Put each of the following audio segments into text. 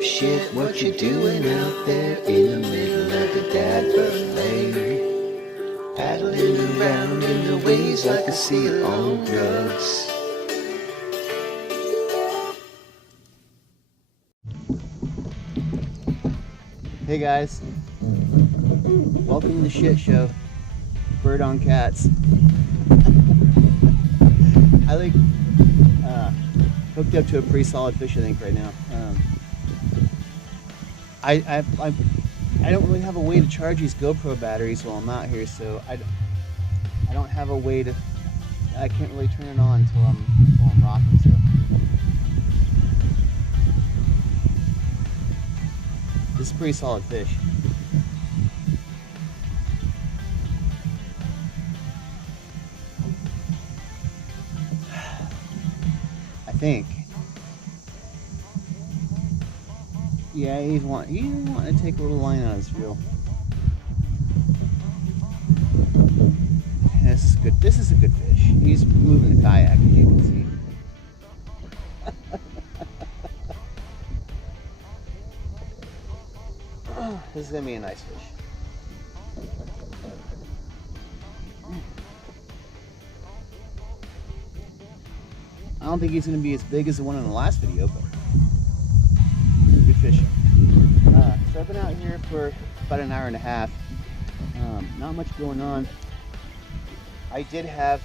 dipshit, what you doing out there in the middle of the Dadburn Lake? Paddling around in the waves like a seal on drugs. Hey guys, welcome to the shit show, Bird on Cats. I like hooked up to a pretty solid fish, I think, right now. I don't really have a way to charge these GoPro batteries while I'm out here, so I don't have a way to. I can't really turn it on until I'm rocking. So this is a pretty solid fish. I think. Yeah, he's wanting to take a little line out of his reel. Yeah, this is good. This is a good fish. He's moving the kayak, as you can see. This is gonna be a nice fish. I don't think he's gonna be as big as the one in the last video, but good fishing. So I've been out here for about an hour and a half. Not much going on. I did have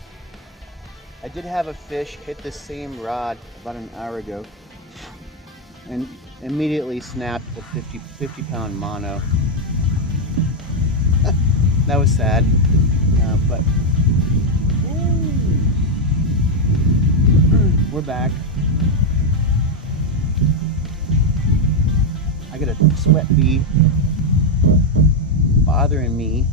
a fish hit the same rod about an hour ago and immediately snapped a 50 pound mono. That was sad, but we're back. I got a sweat bee bothering me.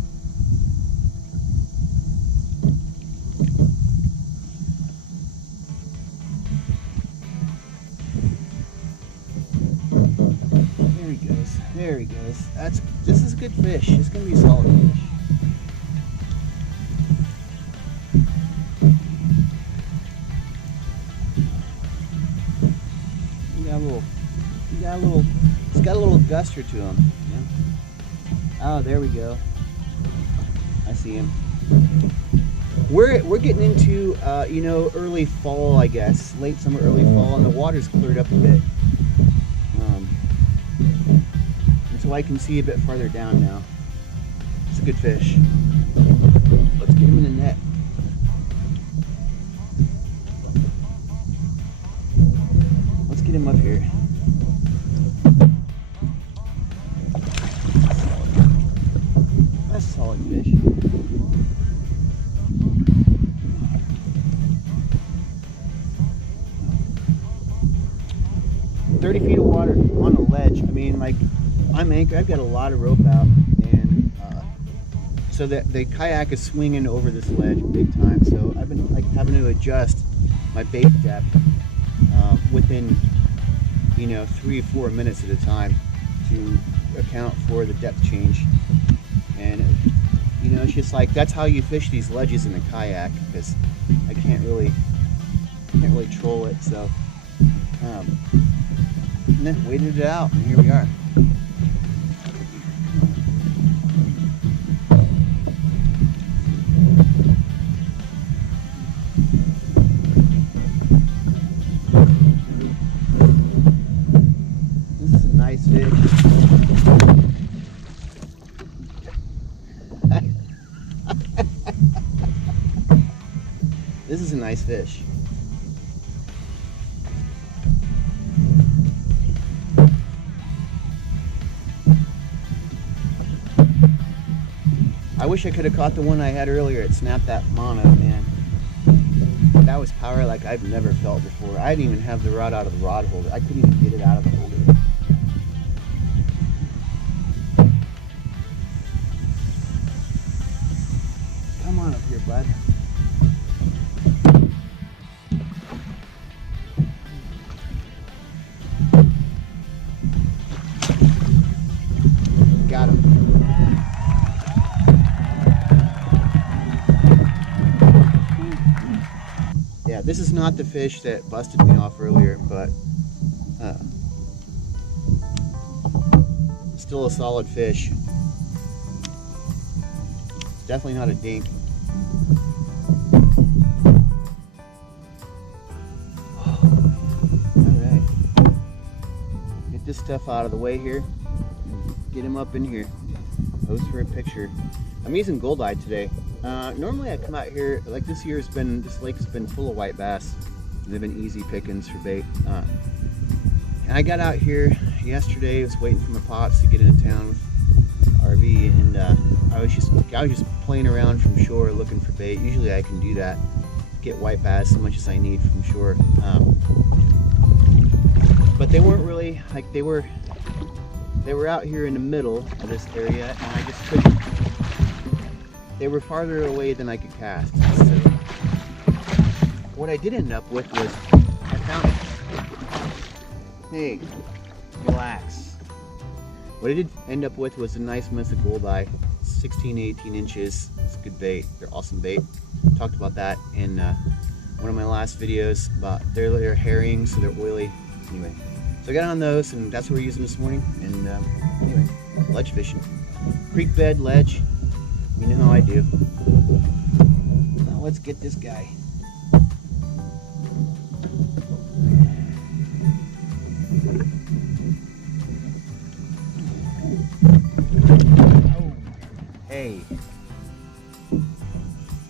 There he goes. There he goes. This is a good fish. It's gonna be a solid fish. He's got a little guster to him. Yeah. Oh, there we go. I see him. We're getting into early fall, I guess, late summer, early fall, and the water's cleared up a bit, and so I can see a bit farther down now. It's a good fish. Let's get him in the net. Let's get him up here. That's a solid fish. "30 feet of water on a ledge." I mean, like, I'm anchored. I've got a lot of rope out, and so that the kayak is swinging over this ledge big time. So I've been like having to adjust my bait depth within 3 or 4 minutes at a time to account for the depth change. And it's just like, that's how you fish these ledges in a kayak, because I can't really troll it. So and then waited it out, and here we are. This is a nice fish. This is a nice fish. I wish I could have caught the one I had earlier. It snapped that mono, man. That was power like I've never felt before. I didn't even have the rod out of the rod holder. I couldn't even get it out of the holder. Come on up here, bud. Got him. Yeah, this is not the fish that busted me off earlier, but still a solid fish. It's definitely not a dink. Alright. Get this stuff out of the way here. Get him up in here. Pose for a picture. I'm using goldeye today. Normally I come out here, like this lake's been full of white bass. They've been easy pickings for bait. And I got out here yesterday, was waiting for my pops to get into town with RV, and I was just playing around from shore looking for bait. Usually I can do that, get white bass as much as I need from shore. But they weren't really, like they were out here in the middle of this area, and I just couldn't. They were farther away than I could cast. So what I did end up with was, I found, hey, relax. What I did end up with was a nice mess of goldeye, 16 to 18 inches. It's good bait. They're awesome bait. Talked about that in one of my last videos about they're herring, so they're oily. Anyway, so I got on those, and that's what we're using this morning. And anyway, ledge fishing, creek bed, ledge. You know how I do. Now let's get this guy. Oh, hey.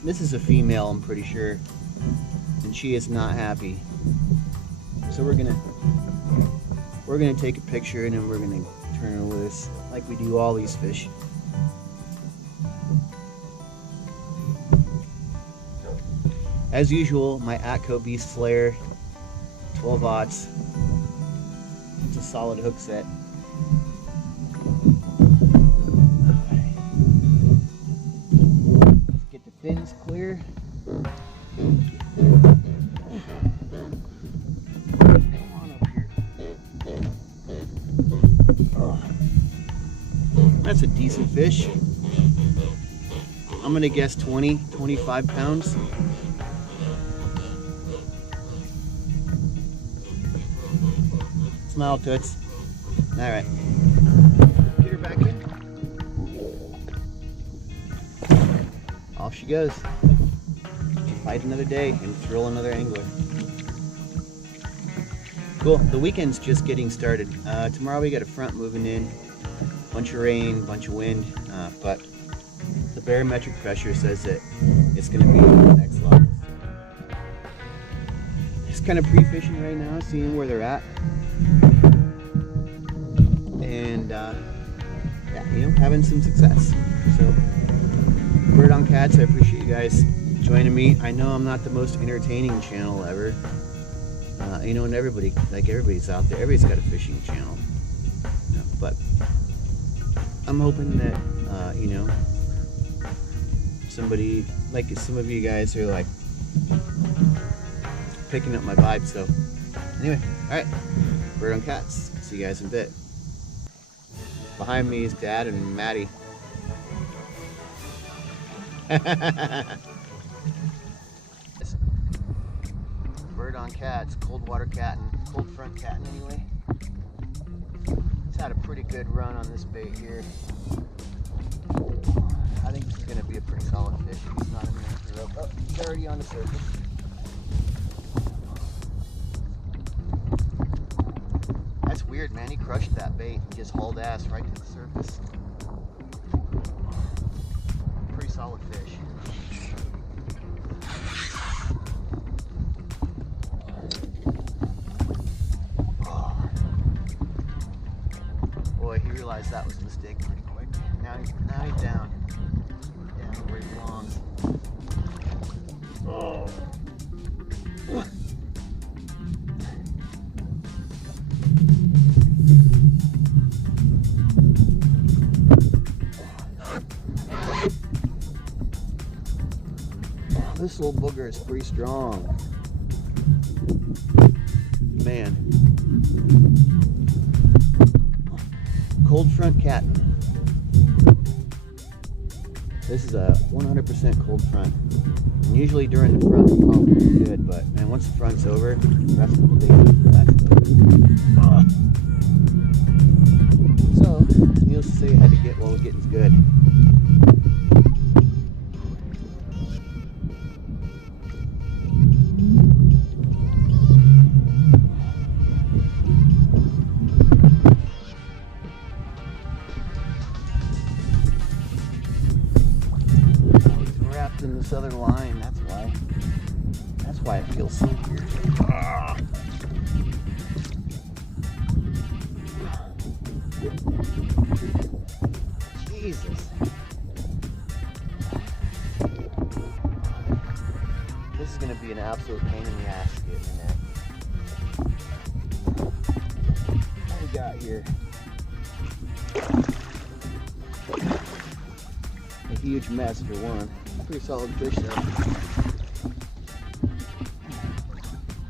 This is a female, I'm pretty sure. And she is not happy. So we're gonna take a picture, and then we're gonna turn her loose like we do all these fish. As usual, my Atco Beast Slayer, 12/0. It's a solid hook set. Let's get the fins clear. Come on up here. Oh. That's a decent fish. I'm gonna guess 20, 25 pounds. Smile, toots. Alright. Get her back in. Off she goes. To fight another day and thrill another angler. Cool. The weekend's just getting started. Tomorrow we got a front moving in. Bunch of rain, bunch of wind. But the barometric pressure says that it's going to be the next level. Just kind of pre-fishing right now, seeing where they're at. And yeah, you know, having some success. So, Bird on Cats, I appreciate you guys joining me. I know I'm not the most entertaining channel ever. You know, and everybody's out there. Everybody's got a fishing channel. You know, but I'm hoping that you know, somebody like some of you guys are like picking up my vibe. So anyway, all right, Bird on Cats. See you guys in a bit. Behind me is Dad and Maddie. Bird on Cats, cold water cattin, cold front cattin anyway. It's had a pretty good run on this bait here. I think this is going to be a pretty solid fish. He's not in the anchor rope. Oh, he's already on the surface. That's weird, man. He crushed that bait and just hauled ass right to the surface. Pretty solid fish. Boy, he realized that was a mistake pretty quick. Now he's down. Down where he belongs. Oh. This little booger is pretty strong. Man. Cold front cattin. This is a 100% cold front. And usually during the front it's probably good, but man, once the front's over, the rest of the day, that's good. So, it while it's getting good. In this other line, that's why it feels so weird. Jesus, this is going to be an absolute pain in the ass to get in the net. What do we got here? A huge mess for one. Pretty solid fish though.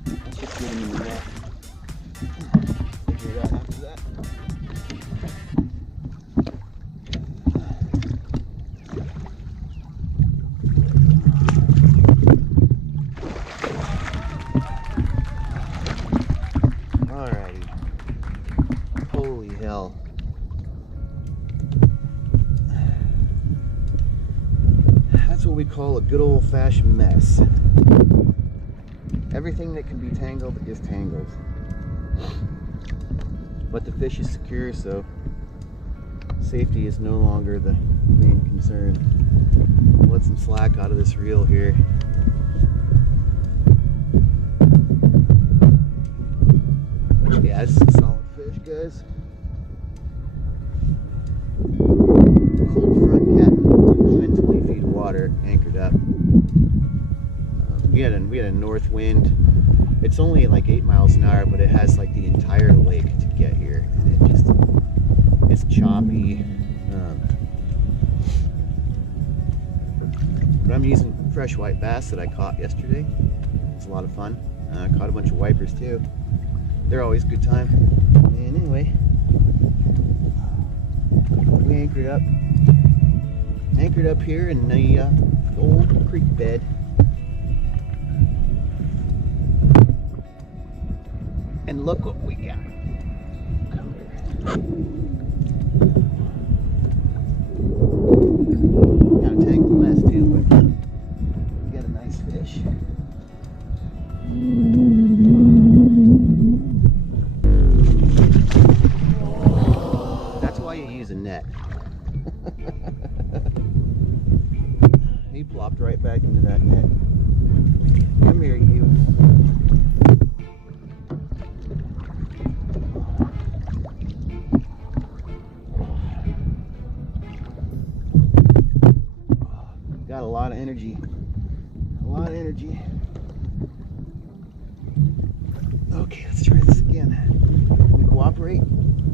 Let's just get him in the net. Figure it out after that. Alrighty. Holy hell. That's what we call a good old-fashioned mess. Everything that can be tangled is tangled. But the fish is secure, so safety is no longer the main concern. Let some slack out of this reel here. Yeah, this is a solid fish, guys. Cold front cattin, 20 feet of water, anchored up. We had a north wind. It's only like 8 miles an hour, but it has like the entire lake to get here, and it's choppy. But I'm using fresh white bass that I caught yesterday. It's a lot of fun. I caught a bunch of wipers too. They're always a good time. And anyway, we anchored up here in the old creek bed. And look what we got. Come here. Got a tangle less too, but we got a nice fish. That's why you use a net. He plopped right back into that net. Come here, you. Got a lot of energy. A lot of energy. Okay, let's try this again. Can we cooperate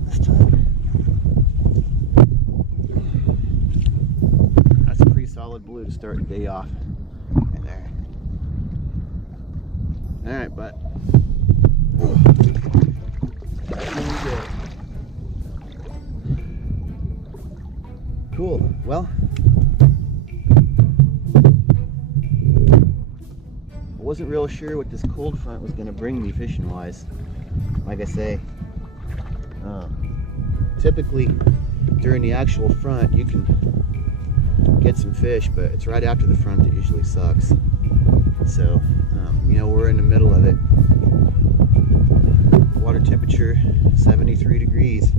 this time? That's a pretty solid blue to start the day off. Right there. Alright, bud. Cool. Well, I wasn't real sure what this cold front was going to bring me fishing wise. Like I say, typically during the actual front you can get some fish, but it's right after the front that usually sucks. So you know, we're in the middle of it. Water temperature 73 degrees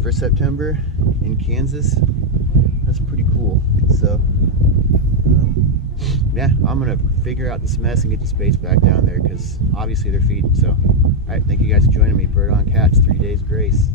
for September in Kansas. That's pretty cool. So yeah, I'm gonna figure out this mess and get these baits back down there, because obviously they're feeding. So all right, thank you guys for joining me. Bird on Catch, 3 days grace.